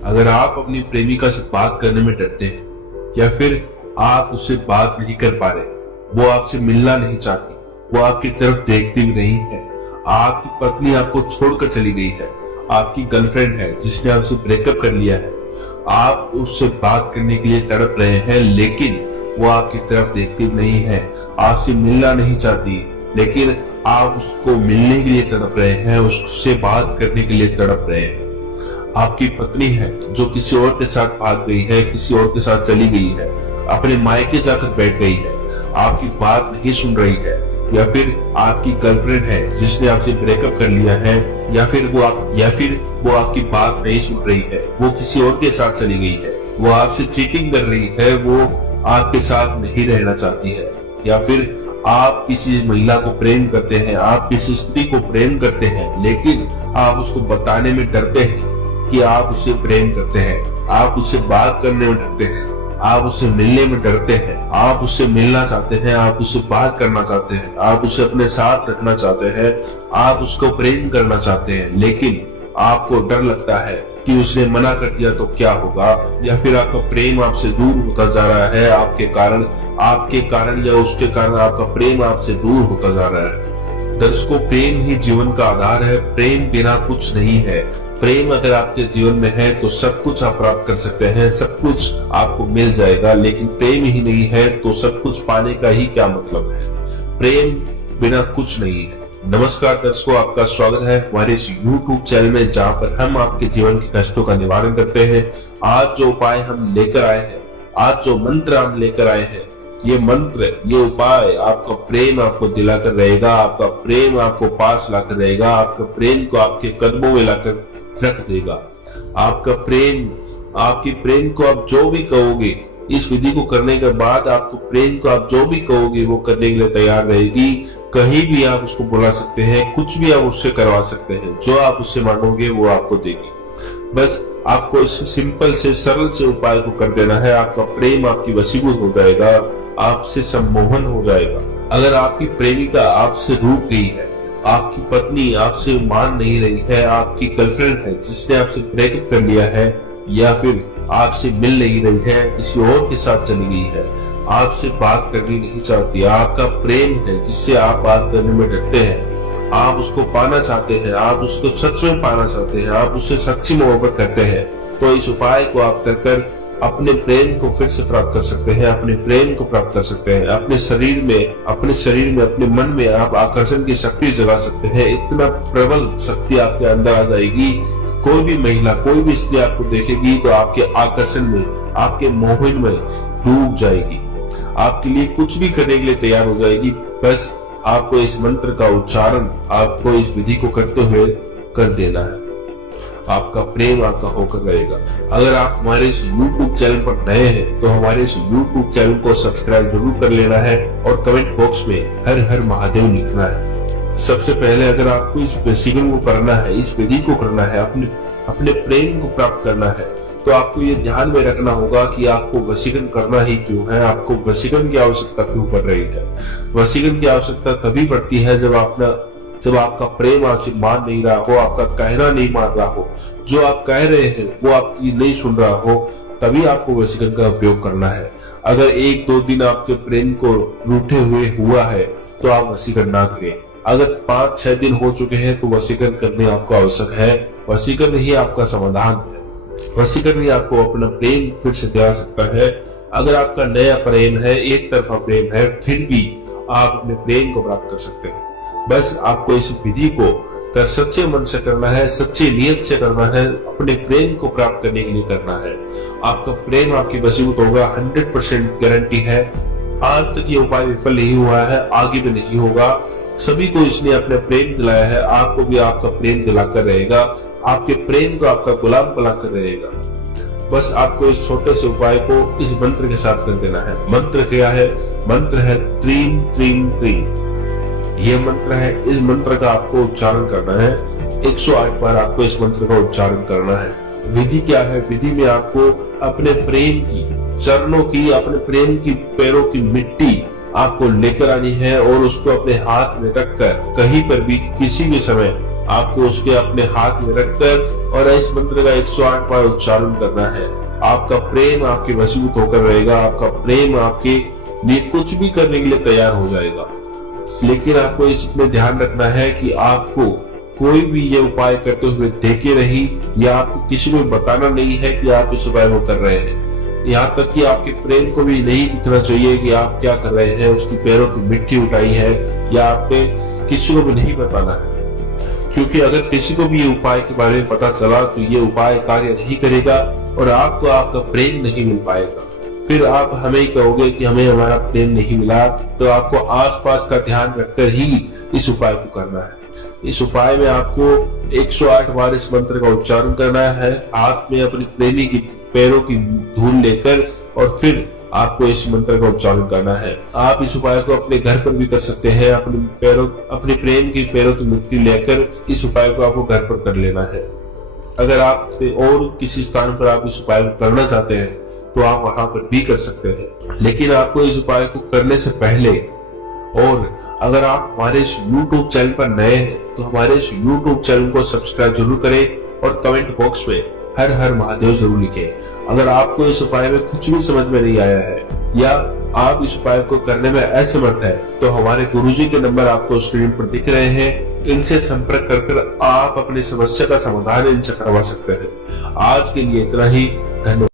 अगर आप अपनी प्रेमिका से बात करने में डरते हैं या फिर आप उससे बात नहीं कर पा रहे, वो आपसे मिलना नहीं चाहती, वो आपकी तरफ देखती भी नहीं है, आपकी पत्नी आपको छोड़कर चली गई है, आपकी गर्लफ्रेंड है जिसने आपसे ब्रेकअप कर लिया है, आप उससे बात करने के लिए तड़प रहे हैं लेकिन वो आपकी तरफ देखती भी नहीं है, आपसे मिलना नहीं चाहती लेकिन आप उसको मिलने के लिए तड़प रहे हैं, उससे बात करने के लिए तड़प रहे हैं। आपकी पत्नी है जो किसी और के साथ भाग गई है, किसी और के साथ चली गई है, अपने मायके जाकर बैठ गई है, आपकी बात नहीं सुन रही है, या फिर आपकी गर्लफ्रेंड है जिसने आपसे ब्रेकअप कर लिया है, या फिर वो आपकी बात नहीं सुन रही है, वो किसी और के साथ चली गई है, वो आपसे चीटिंग कर रही है, वो आपके साथ नहीं रहना चाहती है, या फिर आप किसी महिला को प्रेम करते हैं, आप किसी स्त्री को प्रेम करते हैं लेकिन आप उसको बताने में डरते हैं कि आप उससे प्रेम करते हैं, आप उससे बात करने में डरते हैं, आप उससे मिलने में डरते हैं, आप उससे मिलना चाहते हैं, आप उससे बात करना चाहते हैं, आप उसे अपने साथ रखना चाहते हैं, आप उसको प्रेम करना चाहते हैं लेकिन आपको डर लगता है कि उसने मना कर दिया तो क्या होगा, या फिर आपका प्रेम आपसे दूर होता जा रहा है, आपके कारण या उसके कारण आपका प्रेम आपसे दूर होता जा रहा है। दर्शकों, प्रेम ही जीवन का आधार है, प्रेम बिना कुछ नहीं है। प्रेम अगर आपके जीवन में है तो सब कुछ आप प्राप्त कर सकते हैं, सब कुछ आपको मिल जाएगा, लेकिन प्रेम ही नहीं है तो सब कुछ पाने का ही क्या मतलब है। प्रेम बिना कुछ नहीं है। नमस्कार दर्शकों, आपका स्वागत है हमारे इस YouTube चैनल में जहां पर हम आपके जीवन के कष्टों का निवारण करते हैं। आज जो उपाय हम लेकर आए हैं, आज जो मंत्र हम लेकर आए हैं, ये मंत्र, ये उपाय आपका प्रेम आपको दिलाकर रहेगा, आपका प्रेम आपको पास लाकर रहेगा, आपका प्रेम को आपके कदमों में लाकर रख देगा। आपकी प्रेम को आप जो भी कहोगे, इस विधि को करने के बाद आपको प्रेम को आप जो भी कहोगे वो करने के लिए तैयार रहेगी। कहीं भी आप उसको बुला सकते हैं, कुछ भी आप उससे करवा सकते हैं, जो आप उससे मांगोगे वो आपको देगी। बस आपको इस सिंपल से सरल से उपाय को कर देना है, आपका प्रेम आपकी वशीभूत हो जाएगा, आपसे सम्मोहन हो जाएगा। अगर आपकी प्रेमिका आपसे रूठ गई है, आपकी पत्नी आपसे मान नहीं रही है, आपकी गर्लफ्रेंड है जिसने आपसे ब्रेकअप कर लिया है, या फिर आपसे मिल नहीं रही है, किसी और के साथ चली गई है, आपसे बात करनी नहीं चाहती, आपका प्रेम है जिससे आप बात करने में डरते हैं, आप उसको पाना चाहते हैं, आप उसको सच में पाना चाहते हैं, आप उससे सच्ची मोहब्बत करते हैं, तो इस उपाय को आप कर अपने प्रेम को फिर से प्राप्त कर सकते हैं, अपने प्रेम को प्राप्त कर सकते हैं। अपने शरीर में, अपने मन में आप आकर्षण की शक्ति जगा सकते हैं। इतना प्रबल शक्ति आपके अंदर आ जाएगी, कोई भी महिला, कोई भी स्त्री आपको देखेगी तो आपके आकर्षण में, आपके मोहन में डूब जाएगी, आपके लिए कुछ भी करने के लिए तैयार हो जाएगी। बस आपको इस मंत्र का उच्चारण, आपको इस विधि को करते हुए कर देना है, आपका प्रेम आपका होकर रहेगा। अगर आप हमारे इस YouTube चैनल पर नए हैं तो हमारे इस YouTube चैनल को सब्सक्राइब जरूर कर लेना है और कमेंट बॉक्स में हर हर महादेव लिखना है। सबसे पहले अगर आपको इस वशीकरण को करना है, इस विधि को करना है, अपने प्रेम को प्राप्त करना है, तो आपको ये ध्यान में रखना होगा कि आपको वशीकरण करना ही क्यों है, आपको वशीकरण की आवश्यकता क्यों पड़ रही है। वशीकरण की आवश्यकता तभी पड़ती है जब आपका प्रेम आपसे मान नहीं रहा हो, आपका कहना नहीं मान रहा हो, जो आप कह रहे हैं वो आपकी नहीं सुन रहा हो, तभी आपको वशीकरण का उपयोग करना है। अगर 1-2 दिन आपके प्रेम को रूठे हुए हुआ है तो आप वशीकरण ना करें। अगर 5-6 दिन हो चुके हैं तो वशीकरण करने आपको आवश्यक है। वशीकरण ही आपका समाधान है, वशीकरण ही आपको अपना प्रेम फिर से दिला सकता है। अगर आपका नया प्रेम है, एक तरफा प्रेम है, फिर भी आप अपने प्रेम को प्राप्त कर सकते हैं। बस आपको इस विधि को कर सच्चे मन से करना है, सच्ची नियत से करना है, अपने प्रेम को प्राप्त करने के लिए करना है। आपका प्रेम आपकी वशीभूत होगा, 100% गारंटी है। आज तक ये उपाय विफल नहीं हुआ है, आगे भी नहीं होगा। सभी को इसने अपने प्रेम दिलाया है, आपको भी आपका प्रेम दिलाकर रहेगा, आपके प्रेम को आपका गुलाम बनाकर रहेगा। बस आपको इस छोटे से उपाय को इस मंत्र के साथ कर देना है। मंत्र क्या है? मंत्र है त्रीम त्रीम त्रीम। ये मंत्र है, इस मंत्र का आपको उच्चारण करना है। 108 बार आपको इस मंत्र का उच्चारण करना है। विधि क्या है? विधि में आपको अपने प्रेम की चरणों की, अपने प्रेम की पैरों की मिट्टी आपको लेकर आनी है और उसको अपने हाथ में रखकर कहीं पर भी किसी भी समय आपको उसके अपने हाथ में रखकर और इस मंत्र का 108 बार उच्चारण करना है। आपका प्रेम आपके वशीभूत होकर रहेगा, आपका प्रेम आपके लिए कुछ भी करने के लिए तैयार हो जाएगा। लेकिन आपको इसमें ध्यान रखना है कि आपको कोई भी ये उपाय करते हुए देखे नहीं, या आपको किसी को बताना नहीं है कि आप इस उपाय को कर रहे हैं। यहाँ तक कि आपके प्रेम को भी नहीं दिखना चाहिए कि आप क्या कर रहे हैं। उसकी पैरों की मिट्टी उठाई है या आपने किसी को भी नहीं बताना है, क्योंकि अगर किसी को भी ये उपाय के बारे में पता चला तो ये उपाय कार्य नहीं करेगा और आपको आपका प्रेम नहीं मिल पाएगा। फिर आप हमें कहोगे कि हमें हमारा प्रेम नहीं मिला। तो आपको आसपास का ध्यान रखकर ही इस उपाय को करना है। इस उपाय में आपको 108 बार इस मंत्र का उच्चारण करना है, हाथ में अपनी प्रेमी की पैरों की धूल लेकर, और फिर आपको इस मंत्र का उच्चारण करना है। आप इस उपाय को अपने घर पर भी कर सकते हैं। अपने प्रेम की पैरों की मिट्टी लेकर इस उपाय को आपको घर पर कर लेना है। अगर आप और किसी स्थान पर आप इस उपाय को करना चाहते हैं तो आप वहां पर भी कर सकते हैं। लेकिन आपको इस उपाय को करने से पहले, और अगर आप हमारे इस YouTube चैनल पर नए हैं तो हमारे इस YouTube चैनल को सब्सक्राइब जरूर करें और कमेंट बॉक्स में हर हर महादेव जरूर लिखें। अगर आपको इस उपाय में कुछ भी समझ में नहीं आया है या आप इस उपाय को करने में असमर्थ है तो हमारे गुरुजी के नंबर आपको स्क्रीन पर दिख रहे हैं, इनसे संपर्क कर आप अपनी समस्या का समाधान इनसे करवा सकते हैं। आज के लिए इतना ही, धन्यवाद।